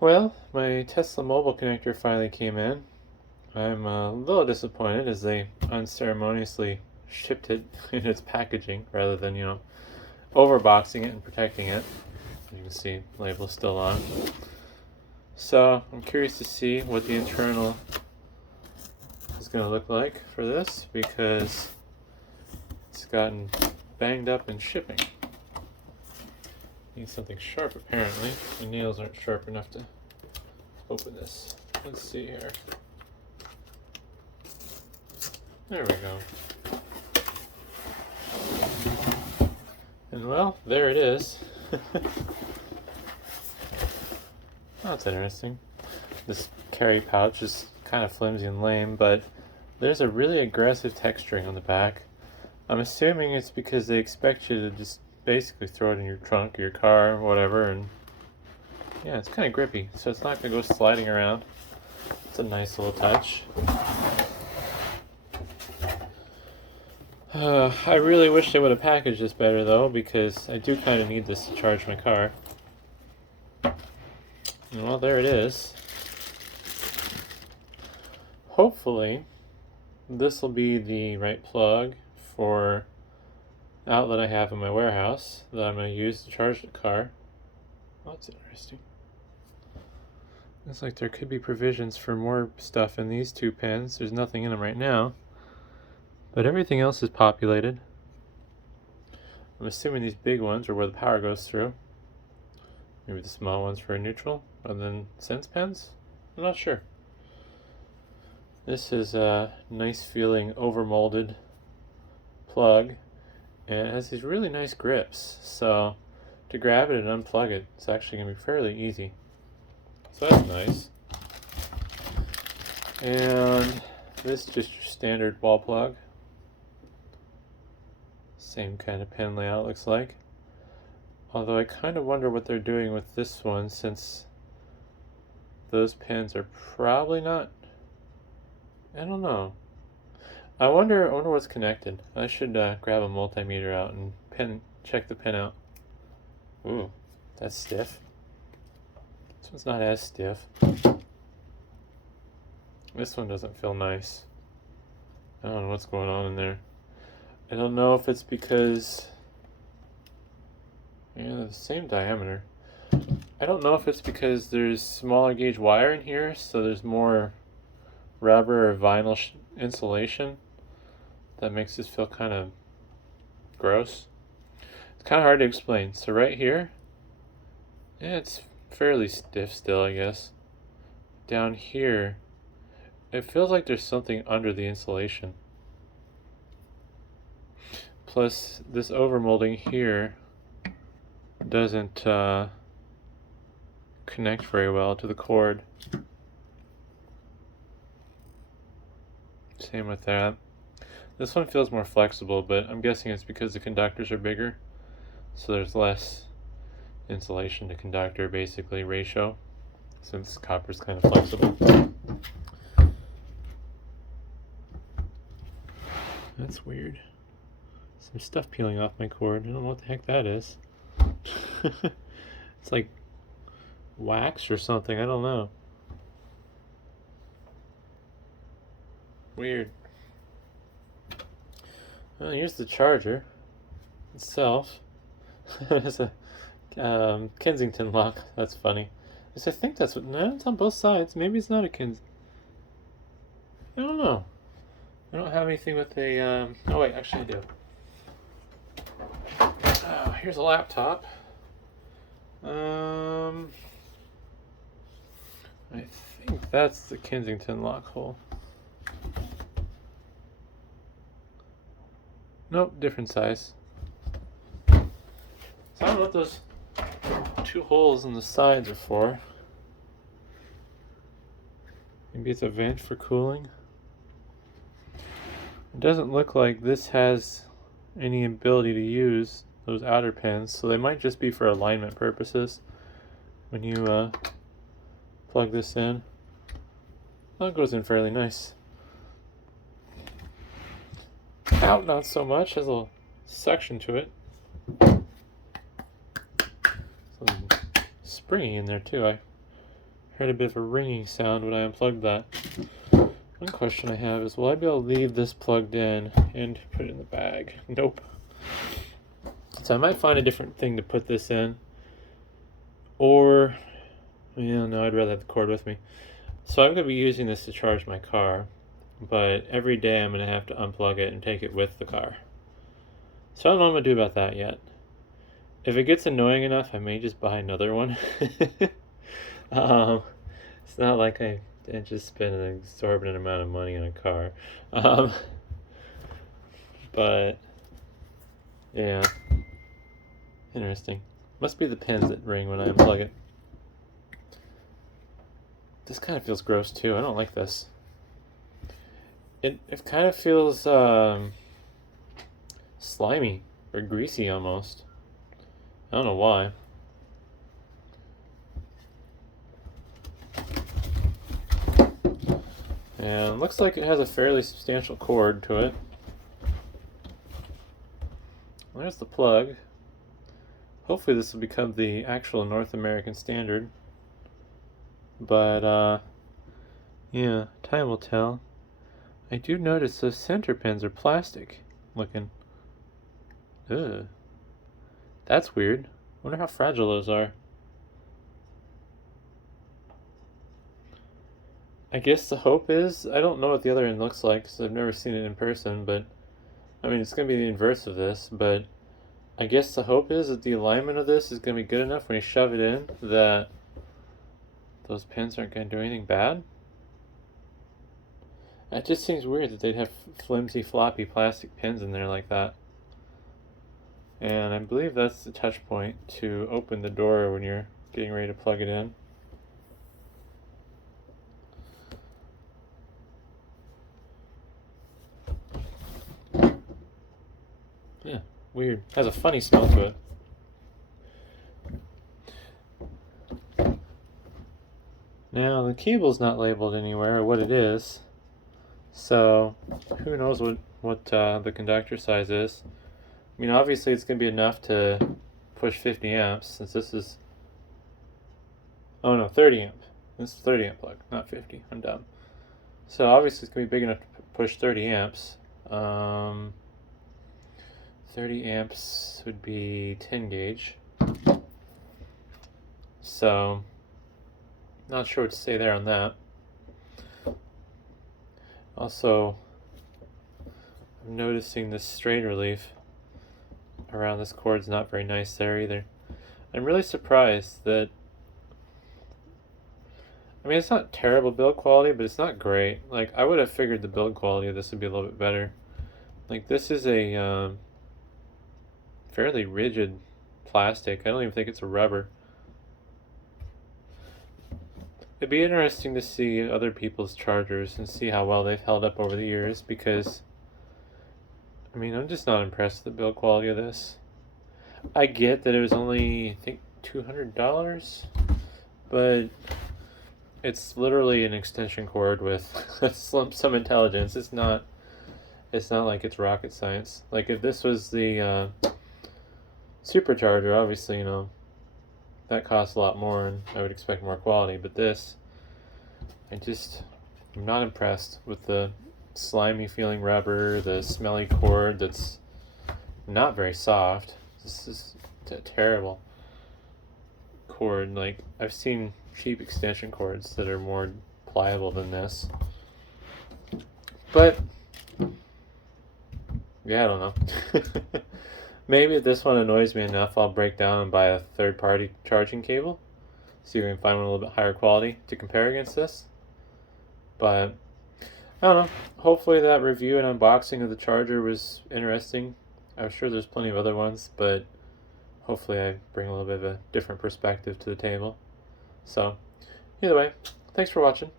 Well, my Tesla mobile connector finally came in. I'm a little disappointed as they unceremoniously shipped it in its packaging rather than, overboxing it and protecting it. You can see the label's still on. So I'm curious to see what the internal is going to look like for this because it's gotten banged up in shipping. Need something sharp apparently. My nails aren't sharp enough to open this. Let's see here. There we go. And well, there it is. That's interesting. This carry pouch is kind of flimsy and lame, but there's a really aggressive texturing on the back. I'm assuming it's because they expect you to just basically throw it in your trunk or your car or whatever, and yeah, it's kind of grippy, so it's not going to go sliding around. It's a nice little touch. I really wish they would have packaged this better though, because I do kind of need this to charge my car. Well, there it is. Hopefully, this will be the right plug for the outlet I have in my warehouse that I'm going to use to charge the car. Oh, that's interesting. Looks like there could be provisions for more stuff in these two pins. There's nothing in them right now, but everything else is populated. I'm assuming these big ones are where the power goes through. Maybe the small ones for a neutral, and then sense pens? I'm not sure. This is a nice feeling overmolded plug, and it has these really nice grips, so to grab it and unplug it, it's actually going to be fairly easy. So that's nice. And this is just your standard wall plug. Same kind of pin layout looks like. Although I kind of wonder what they're doing with this one, since those pins are probably not, I don't know. I wonder what's connected. I should grab a multimeter out and check the pin out. Ooh, that's stiff. This one's not as stiff. This one doesn't feel nice. I don't know what's going on in there. I don't know if it's because, yeah, they're the same diameter. I don't know if it's because there's smaller gauge wire in here, so there's more rubber or vinyl insulation that makes this feel kind of gross. It's kind of hard to explain. So right here, yeah, it's fairly stiff still, I guess. Down here, it feels like there's something under the insulation. Plus, this overmolding here doesn't connect very well to the cord. Same with that. This one feels more flexible, but I'm guessing it's because the conductors are bigger, so there's less insulation to conductor basically ratio, since copper's kind of flexible. That's weird. Some stuff peeling off my cord. I don't know what the heck that is. It's like wax or something. I don't know. Weird. Well, here's the charger itself. There's a Kensington lock. That's funny. I think that's what. No, it's on both sides. Maybe it's not a Kensington. I don't know. I don't have anything with a. Oh wait, actually I do. Here's a laptop. I think that's the Kensington lock hole. Nope, different size. So I don't know what those two holes in the sides are for. Maybe it's a vent for cooling. It doesn't look like this has any ability to use those outer pins, so they might just be for alignment purposes when you plug this in. Well, it goes in fairly nice. Out, not so much. Has a little suction to it. Some springy in there too. I Heard a bit of a ringing sound when I unplugged that. One question I have is, will I be able to leave this plugged in and put it in the bag? Nope. So I might find a different thing to put this in. Or, yeah, no, I'd rather have the cord with me. So I'm going to be using this to charge my car, but every day I'm going to have to unplug it and take it with the car. So I don't know what I'm going to do about that yet. If it gets annoying enough, I may just buy another one. It's not like I just spend an exorbitant amount of money on a car. But, yeah. Interesting. Must be the pins that ring when I unplug it. This kind of feels gross too. I don't like this. It kind of feels slimy or greasy almost. I don't know why. And it looks like it has a fairly substantial cord to it. There's the plug. Hopefully this will become the actual North American standard. But, yeah, time will tell. I do notice those center pins are plastic looking. Ugh. That's weird. Wonder how fragile those are. I guess the hope is, I don't know what the other end looks like because I've never seen it in person, but I mean, it's going to be the inverse of this, but I guess the hope is that the alignment of this is going to be good enough when you shove it in that those pins aren't going to do anything bad. It just seems weird that they'd have flimsy, floppy plastic pins in there like that. And I believe that's the touch point to open the door when you're getting ready to plug it in. Yeah, weird. Has a funny smell to it. Now, the cable's not labeled anywhere or what it is. So, who knows what the conductor size is. I mean, obviously it's going to be enough to push 50 amps, since this is... Oh no, 30 amp. This is a 30 amp plug, not 50. I'm dumb. So obviously it's going to be big enough to push 30 amps. 30 amps would be 10 gauge. So, not sure what to say there on that. Also, I'm noticing this strain relief around this cord's not very nice there either. I'm really surprised that, I mean, it's not terrible build quality, but it's not great. Like, I would have figured the build quality of this would be a little bit better. Like, this is a fairly rigid plastic. I don't even think it's a rubber. It'd be interesting to see other people's chargers and see how well they've held up over the years, because I mean, I'm just not impressed with the build quality of this. I get that it was only, I think, $200, but it's literally an extension cord with some intelligence. It's not like it's rocket science. Like, if this was the supercharger, obviously, you know, that costs a lot more and I would expect more quality, but this, I'm not impressed with the slimy feeling rubber, the smelly cord that's not very soft. This is a terrible cord. Like, I've seen cheap extension cords that are more pliable than this. But, yeah, I don't know. Maybe if this one annoys me enough, I'll break down and buy a third-party charging cable. See if we can find one a little bit higher quality to compare against this. But, I don't know. Hopefully that review and unboxing of the charger was interesting. I'm sure there's plenty of other ones, but hopefully I bring a little bit of a different perspective to the table. So, either way, thanks for watching.